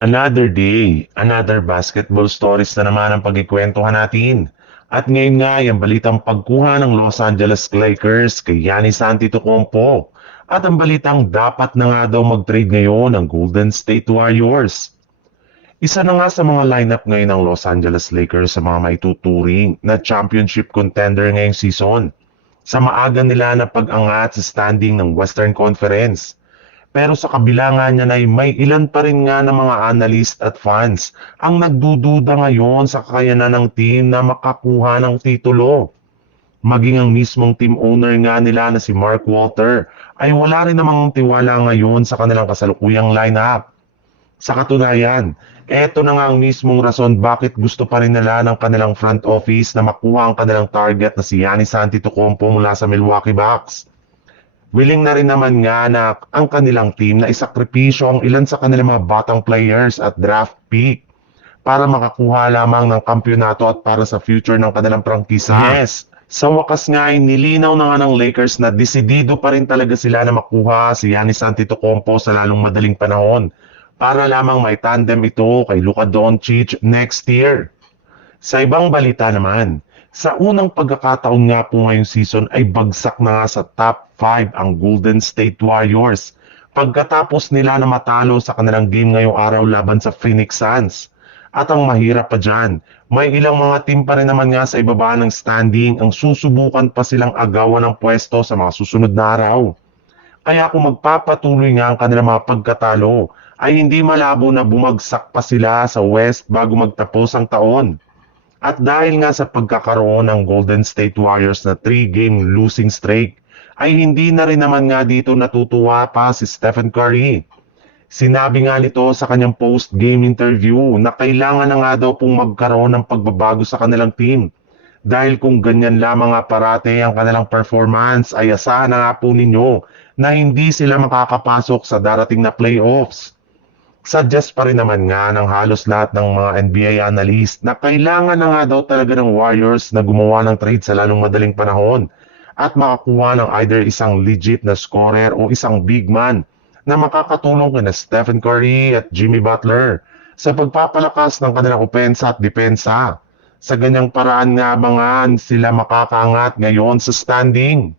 Another day, another basketball stories na naman ang pagkikwentuhan natin. At ngayon nga ay ang balitang pagkuha ng Los Angeles Lakers kay Giannis Antetokounmpo. At ang balitang dapat na nga daw mag-trade ngayon ang Golden State Warriors. Isa na nga sa mga lineup ngayon ng Los Angeles Lakers sa mga maituturing na championship contender ngayong season. Sa maaga nila na pag-angat sa standing ng Western Conference. Pero sa kabila nga niya ay may ilan pa rin nga ng mga analyst at fans ang nagdududa ngayon sa kakayanan ng team na makakuha ng titulo. Maging ang mismong team owner nga nila na si Mark Walter ay wala rin namang tiwala ngayon sa kanilang kasalukuyang lineup. Sa katunayan, eto na nga ang mismong rason bakit gusto pa rin nila ng kanilang front office na makuha ang kanilang target na si Giannis Antetokounmpo mula sa Milwaukee Bucks. Willing na rin naman nga na ang kanilang team na isakripisyo ang ilan sa kanilang mga batang players at draft pick para makakuha lamang ng kampyonato at para sa future ng kanilang prangkisa. Yes, sa wakas nga ay nilinaw na nga ng Lakers na desidido pa rin talaga sila na makuha si Giannis Antetokounmpo sa lalong madaling panahon para lamang may tandem ito kay Luka Doncic next year. Sa ibang balita naman, sa unang pagkakataon nga po ngayong season ay bagsak na nga sa top 5 ang Golden State Warriors pagkatapos nila na matalo sa kanilang game ngayong araw laban sa Phoenix Suns. At ang mahirap pa dyan, may ilang mga team pa rin naman nga sa ibaba ng standing ang susubukan pa silang agawan ng pwesto sa mga susunod na araw. Kaya kung magpapatuloy nga ang kanilang mga pagkatalo, ay hindi malabo na bumagsak pa sila sa West bago magtapos ang taon. At dahil nga sa pagkakaroon ng Golden State Warriors na 3-game losing streak, ay hindi na rin naman nga dito natutuwa pa si Stephen Curry. Sinabi nga nito sa kanyang post-game interview na kailangan na nga daw pong magkaroon ng pagbabago sa kanilang team. Dahil kung ganyan lamang nga parate ang kanilang performance ay asahan na nga po ninyo na hindi sila makakapasok sa darating na playoffs. Suggest pa rin naman nga ng halos lahat ng mga NBA analyst na kailangan na nga daw talaga ng Warriors na gumawa ng trade sa lalong madaling panahon at makakuha ng either isang legit na scorer o isang big man na makakatulong kina Stephen Curry at Jimmy Butler sa pagpapalakas ng kanilang opensa at depensa. Sa ganyang paraan nga mga sila makakaangat ngayon sa standing.